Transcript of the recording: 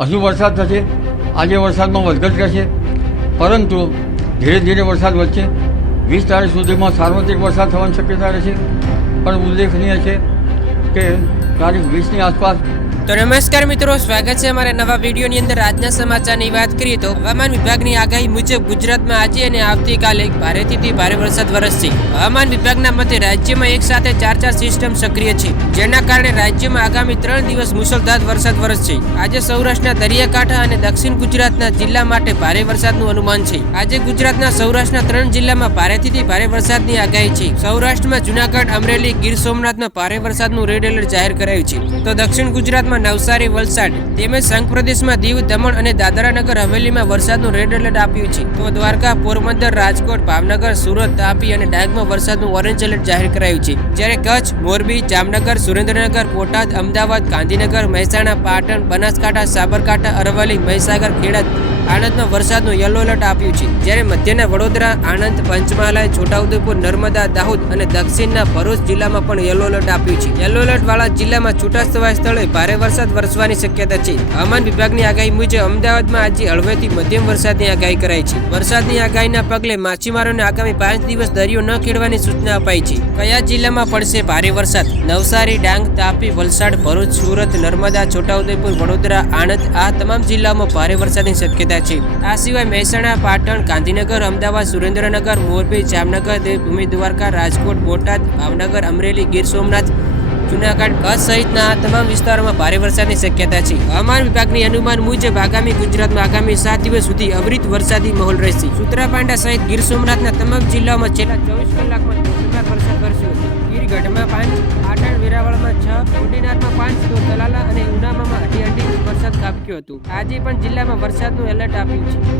હજુ વરસાદ થશે, આજે વરસાદમાં વધઘટ રહેશે, પરંતુ ધીરે ધીરે વરસાદ વધશે. 20 તારીખ સુધીમાં સાર્વત્રિક વરસાદ થવાની શક્યતા રહેશે. પણ ઉલ્લેખનીય છે કે તારીખ 20ની આસપાસ. તો નમસ્કાર મિત્રો, સ્વાગત છે અમારા નવા વિડીયોની અંદર. આજના સમાચારની વાત કરીએ તો હવામાન વિભાગની આગાહી મુજબ ગુજરાતમાં આજે અને આવતીકાલે ભારેથી ભારે વરસાદ વરસશે. હવામાન વિભાગના મતે રાજ્યમાં એક સાથે 4 સિસ્ટમ સક્રિય છે, જેના કારણે રાજ્યમાં આગામી 3 દિવસ મુશળધાર વરસાદ વરસશે. આજે સૌરાષ્ટ્રના દરિયાકાંઠા અને દક્ષિણ ગુજરાતના જિલ્લા માટે ભારે વરસાદનું અનુમાન છે. આજે ગુજરાતના સૌરાષ્ટ્રના 3 જિલ્લામાં ભારેથી ભારે વરસાદની આગાહી છે. સૌરાષ્ટ્રમાં જુનાગઢ, અમરેલી, ગીર સોમનાથમાં ભારે વરસાદનું રેડ એલર્ટ જાહેર કરાયું છે. તો દક્ષિણ ગુજરાતમાં નવસારી, વલસાડ તેમજ સંઘ પ્રદેશમાં દીવ, દમણ અને દાદરાનગર હવેલીમાં વરસાદનું રેડ એલર્ટ આપ્યું છે. તો દ્વારકા, પોરબંદર, રાજકોટ, ભાવનગર, સુરત, તાપી અને ડાંગમાં વરસાદનું ઓરેન્જ એલર્ટ જાહેર કરાયું છે. જ્યારે કચ્છ, મોરબી, જામનગર, સુરેન્દ્રનગર, બોટાદ, અમદાવાદ, ગાંધીનગર, મહેસાણા, પાટણ, બનાસકાંઠા, સાબરકાંઠા, અરવલ્લી, મહીસાગર, ખેડા, આણંદમાં વરસાદનું યલો એલર્ટ આપ્યું છે. જ્યારે મધ્યના વડોદરા, આણંદ, પંચમહાલ, છોટાઉદેપુર, નર્મદા, દાહોદ અને દક્ષિણના ભરૂચ જિલ્લામાં પણ યલો એલર્ટ આપ્યું છે. યલો એલર્ટ વાળા જિલ્લામાં છૂટાછવાયા સ્થળે ભારે વરસાદ વરસવાની શક્યતા છે. હવામાન વિભાગની આગાહી મુજબ અમદાવાદમાં આજે હળવેથી મધ્યમ વરસાદની આગાહી કરાઈ છે. વરસાદની આગાહીના પગલે માછીમારોને આગામી 5 દિવસ દરિયો ન ખેડવાની સૂચના અપાઈ છે. કયા જિલ્લામાં પડશે ભારે વરસાદ? નવસારી, ડાંગ, તાપી, વલસાડ, ભરૂચ, સુરત, નર્મદા, છોટાઉદેપુર, વડોદરા, આણંદ આ તમામ જિલ્લાઓમાં ભારે વરસાદની શક્યતા છે. આ સિવાય મહેસાણા, પાટણ, ગાંધીનગર, અમદાવાદ, સુરેન્દ્રનગર, મોરબી, જામનગર, દેવભૂમિ, દ્વારકા, રાજકોટ, બોટાદ, ભાવનગર, અમરેલી, ગીર સોમનાથ, જુનાગઢ, કચ્છ સહિતના આ તમામ વિસ્તારોમાં ભારે વરસાદની શક્યતા છે. હવામાન વિભાગની અનુમાન મુજબ આગામી ગુજરાતમાં આગામી 7 દિવસ સુધી અવિરત વરસાદી માહોલ રહેશે. સૂત્રાપાડા સહિત ગીર સોમનાથના તમામ જિલ્લાઓમાં છેલ્લા 24 કલાકમાં ધોધમાર વરસાદ વરસ્યો હતો. ગીરગઢમાં 5, પાટણ, વેરાવળમાં 6, કોડીનારમાં 5, તો તલાલા અને ઉનામાં 18 વરસાદ ખાબક્યો હતો. આજે પણ જિલ્લામાં વરસાદનું એલર્ટ આપ્યું છે.